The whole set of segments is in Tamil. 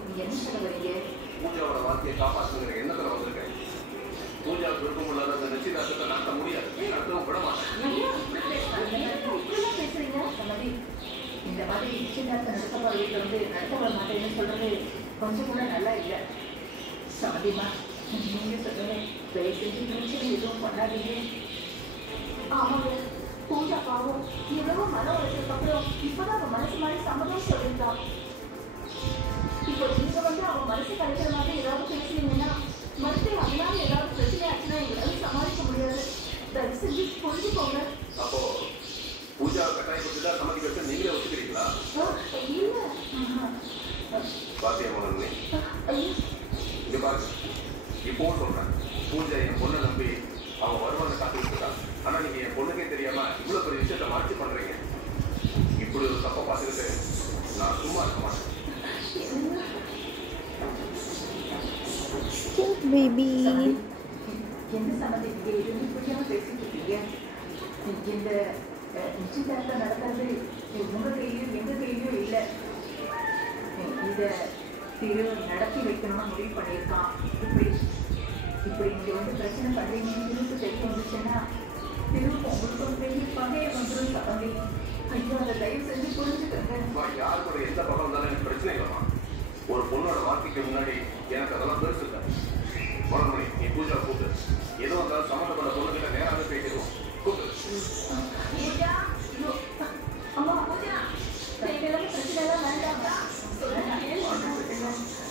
என்ன சொல்ல வரீங்க? பூஜாவோட வாழ்க்கையை காப்பாற்றுங்கிற எண்ணத்துல வந்திருக்கேன். பூஜாவுக்கு விருப்பம் இல்லாத அந்த நிச்சயதார்த்தத்தை நடத்த முடியாது. நடத்தவும் விட மாட்டேன். இந்த மாதிரி நிச்சயதார்த்தம் நடத்த போற வீட்டுல வந்து நடத்த விட மாட்டேன்னு சொல்றது கொஞ்சம் கூட நல்லா இல்லை. சமதிமா, நீங்க சொல்லுங்க, தயவு செஞ்சு பிரச்சனை எதுவும் பண்ணாதீங்க. ஆமாங்க, பூஜா பாவம் எவ்வளவோ மன உழைச்சதுக்கு அப்புறம் இப்பதான் அவன் மனசு மாதிரி சம்மதம் சொல்லியிருந்தான். இப்போ நீங்க வந்து அவன் மனசு கலைக்கிற மாதிரி ஏதாவது பேசுனீங்கன்னா மறுபடியும் அதனால ஏதாவது பிரச்சனை ஆச்சுன்னா எங்களால சமாளிக்க முடியாது. தயவு செஞ்சு புரிஞ்சுக்கோங்க. அப்போ பூஜா கட்டாயப்பட்டுதான் சம்மதிக்க வச்சு நீங்களே ஒத்துக்கிறீங்களா? இல்ல பாத்தியமான இங்க பாருங்க, இப்பவும் சொல்றேன், பூஜா என் பொண்ணை நம்பி அவன் வருவாங்க காத்துக்கிட்டு இருக்கான். ஆனா நீங்க என் பொண்ணுக்கே தெரியாம இவ்வளவு பெரிய விஷயத்த மறைச்சு பண்றீங்க. இப்படி ஒரு தப்ப பார்த்துக்கிட்டு நான் சும்மா இருக்க மாட்டேன். பேபி எந்த சம்மதி நீங்க எதுவுமே புரியாம பேசிட்டு இருக்கீங்க. இந்த நிச்சயதார்த்தம் நடக்கிறது உங்க கையிலும் எங்க கையிலும் இல்லை. இத திரு நடத்தி வைக்கணும்னு முடிவு பண்ணியிருக்கான். இப்படி நீங்க வந்து பிரச்சனை பண்றீங்கன்னு திருப்பு தெரிய வந்துச்சுன்னா திரும்ப உங்களுக்கு ஒரு பெரிய பகையை வந்துடும் சம்பந்தி. ஐயோ, அதை தயவு செஞ்சு புரிஞ்சுக்கங்க. யார் கூட எந்த பக்கம் இருந்தாலும் எனக்கு பிரச்சனை இல்லைமா. ஒரு பொண்ணோட வாழ்க்கைக்கு முன்னாடி எனக்கு அதெல்லாம் பெருசு இல்லை. மனமணி, நீ பூஜா கூட்டு, எதுவும் இருந்தாலும் சம்மந்தப்பட்ட பொண்ணுகிட்ட நேராக பேசிடுவோம். கூட்டு. பூஜா, அம்மா பூஜா, எங்களுக்கு பிரச்சனை எல்லாம் வேண்டாம்டா.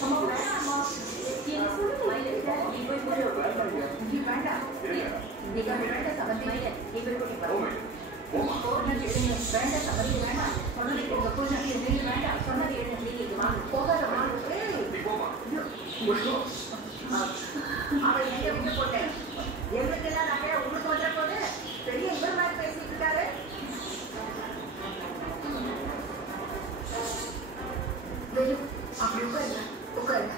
அம்மா வேண்டாம்மா, எங்க சொல்லுங்க வேண்டாம், நீங்க வேண்டாம் சம்பந்தி. இவர் கூட்டி பாருங்க. போமா. வேண்டாம் சம்பந்தி, வேண்டாம். சொன்னது உங்க பூஜா நீங்க வேண்டாம். சொன்னது எழுந்து நீங்க வாங்க. போகாத வாங்க. நீ போமா. அவள் எங்க விட்டு போட்டேன். எங்களுக்கு எல்லாம் நகையா உங்களுக்கு வந்துட போது பெரிய இவர் மாதிரி பேசிட்டு இருக்காரு. அப்படி உட்காருங்க.